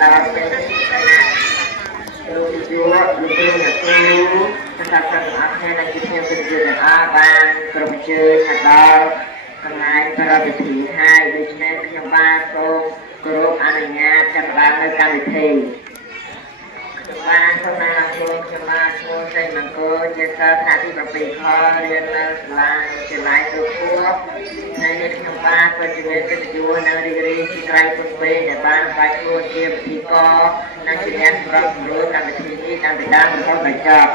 ដល់ពេលលោកយោលោកគ្រូអ្នកគ្រូសម្រាប់សិស្សទាំងអស់គ្នាដែលជាខ្ញុំទៅជួយទាំងអស់បានគ្រប់ជើញមកដល់កន្លែងប្រតិភិហើយដូច្នេះខ្ញុំបានសូមគោរពអនុញ្ញាតចាប់ផ្ដើមនៅកម្មវិធីខ្ញុំបានសូមអរគុណខ្ញុំបានឈ្មោះសេងមង្គលជាសិស្សថ្នាក់ទី7ខរៀននៅសាលាវិទ្យាល័យទូគួរនៅនេះខ្ញុំបានបច្ចុប្បន្នកិត្តិយសនៅរីករាយជាក្រៃពុនពេកដែលបានបាច់ខ្លួនជាពិធីករនិងជាអ្នកសម្របសម្រួលកម្មវិធីនេះតាំងពីដើមរហូតដល់ចប់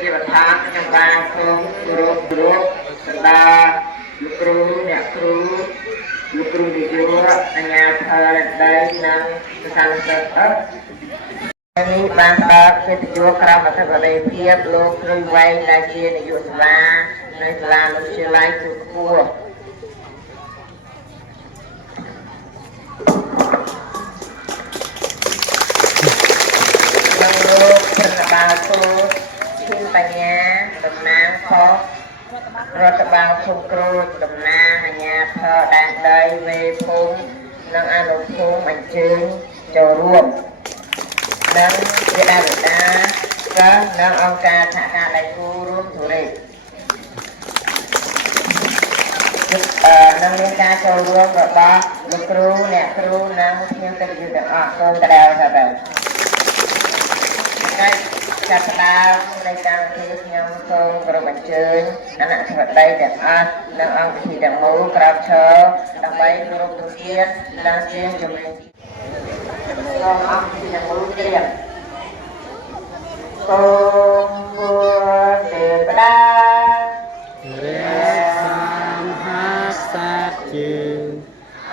ជាបឋមខ្ញុំបានសូមគោរពសម្ដេចលោកគ្រូអ្នកគ្រូលោកគ្រូនិយោអញ្ញាធិរតីនិងសិស្សសិស្សនេះបានផ្ដល់កិត្តិយសក្រមអធិបតីភាពលោកគ្រូវែងដែលជានាយកសាលានៅសាលាវិទ្យាល័យទូគួរនិងលោកប្រតិបត្តិទូឈិនបញ្ញាតំណាងខុសរដ្ឋបាលភូមិគ្រូតំណាងអាជ្ញាធរដែនដីវេភូមិនិងអនុភូមិអញ្ជើញចូលរួមនិងជាដាវិតាសិស្សនិងអង្គការសហការដៃគូរួមធុរេនិងមានការចូលរួមរបស់លោកគ្រូអ្នកគ្រូនិងភ្ញៀវកិត្តិយសទាំងអស់សូមដដែលថាទៅហើយចាប់ផ្ដើមនៃកម្មវិធីខ្ញុំសូមគោរពអញ្ជើញអនុធិបតីទាំងអស់និងអង្គពិធីទាំងមូលក្រោកឈរដើម្បីគោរពទូទាននិងជាជំនុំសូមអង្គពិធីទាំងមូលទៀតសូមគួរទេវតាព្រះសម្មាសម្ពុទ្ធយើង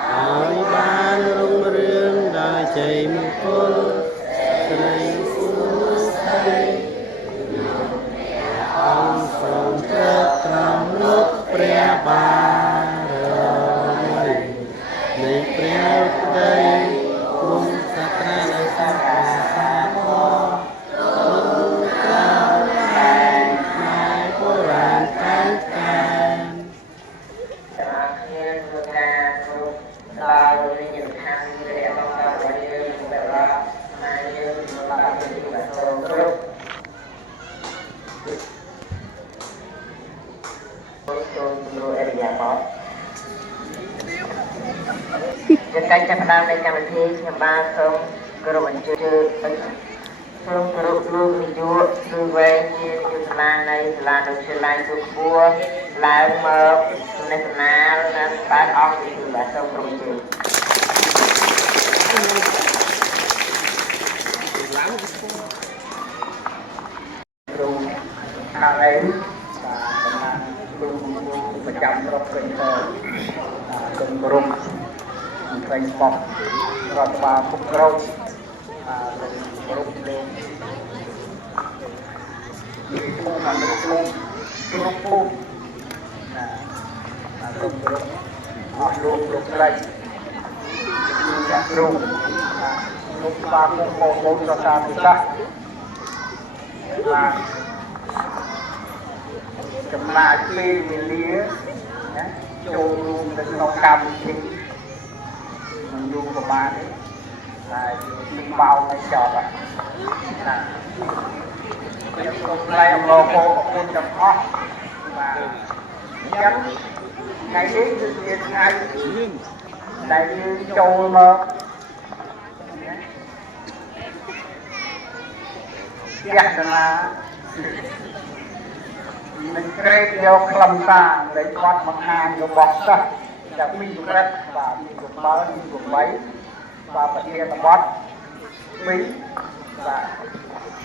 ឲ្យបានរុងរឿងដោយជ័យមង្គលស្រីសុស្ដីអង្គសូមត្រឹកត្រង់លោកព្រះបារមីនៃព្រះក្តីគុំសក្តានុពលសាធរជាកិច្ចចាប់ផ្ដើមនៃកម្មវិធីខ្ញុំបានសូមគោរពអញ្ជើញសូមគោរពលោកនាយកគ្រូវែងជានាយកសាលានៃសាលាវិទ្យាល័យទូគួរឡើងមកនៅសាលានិងបានអង្គពិធីបាទសូមគោរពអញ្ជើញគ្រូខាងឯងបាទគ្រូប្រចាំស្រុកវិញទៅសូមគោរពផ្សេងបបរដ្ឋបាលភូមិក្រុងលោកលោកពីភូមិខាងលោកគ្រប់ភូមិគ្រប់អស់លោកស្រីអ្នកគ្រូលោកបាពុកបងប្អូនរសាពិសាបាទចំណាយពេលវេលាណាចូលរួមនៅក្នុងកម្មវិធីមិនយូរប្រហែលហើយពីម៉ោងឲ្យចប់ហើយណាខ្ញុំសូមថ្លែងអំណរគុណអរគុណទាំងអស់បាទអញ្ចឹងថ្ងៃនេះគឺជាថ្ងៃដែលយើងចូលមកផ្ទះសាលានឹងក្រេកយកខ្លឹមសារនៃបទបង្ហាញរបស់សិស្សจากมีอยู่แล้วបាទมีอยู่បាល់มีอยู่8បាទប្រធានបទ2បាទ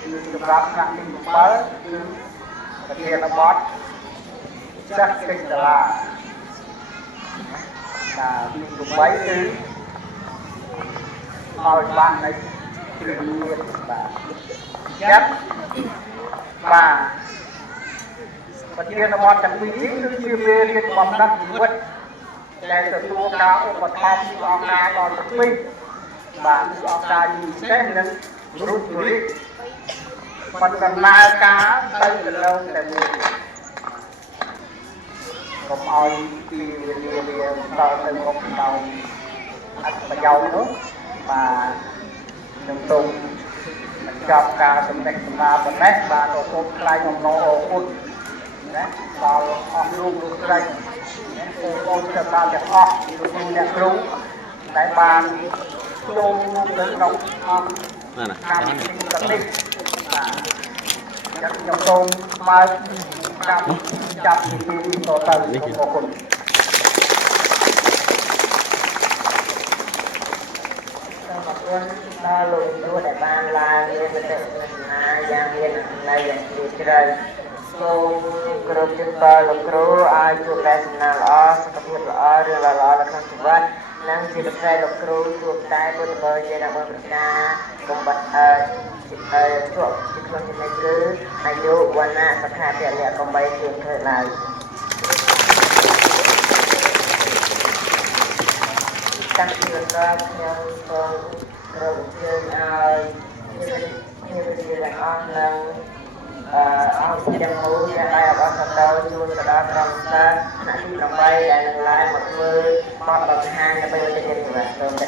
គឺសម្រាប់ថ្នាក់ទី7គឺប្រធានបទចាស់កិច្ចសាលាបាទទី8គឺឲ្យបាននៃគ្រឿងញៀនបាទចិត្តបាទប្រធានបទទាំងពីរនេះគឺជាមេរៀនបំណិតជីវិតដែលទទួលការឧបត្ថម្ភពីអង្គការដល់ពីបាទពីអង្គការយូនីសេហ្វនិងរូបទូរីបណ្ដំណើរការទៅកន្លងតែមួយកុំឲ្យពីវាបន្តទៅមុខដោយអត្ថប្រយោជន៍នោះបាទ ខ្ញុំសូមបញ្ចប់ការសម្ដែងសម្ដាប៉ុណ្ណេះបាទក៏សូមថ្លែងអំណរអគុណណាដល់អស់លោកស្រីបងប្អូនទាំងឡាយទាំងអស់លោកគ្រូអ្នកគ្រូដែលបានចូលទៅក្នុងកម្មវិធីទាំងនេះបាទខ្ញុំសូមបើកកម្មចាប់ពីទីតទៅអរគុណសូមអរគុណដល់លោកគ្រូដែលបានឡើងរៀនបទទេសនាយ៉ាងមានអត្ថន័យយ៉ាងជ្រាលជ្រៅសូមគោរពជូនពរលោកគ្រូឲ្យជួបតែសំណាងល្អសុខភាពល្អរឿងល្អៗនៅក្នុងជីវិតនិងជាពិសេសលោកគ្រូជួបតែពុទ្ធបរិស័ទ14ប្រការកុំបាត់ជួបជាខ្លួនចំណេញគឺអាយុវណ្ណៈសុខៈពលៈកុំបីជាងធ្វើឡើយតាំងពីដល់ខ្ញុំសូមរកជើងឲ្យជាទាំងអស់និងអង្គទាំងមូលដែលបានអបអរសាទរជួនទៅដល់ក្រុមសិស្សថ្នាក់ទី8ដែលនឹងឡើងមកធ្វើបទបង្ហាញដើម្បីវិទ្យាសាស្ត្រសូមតែ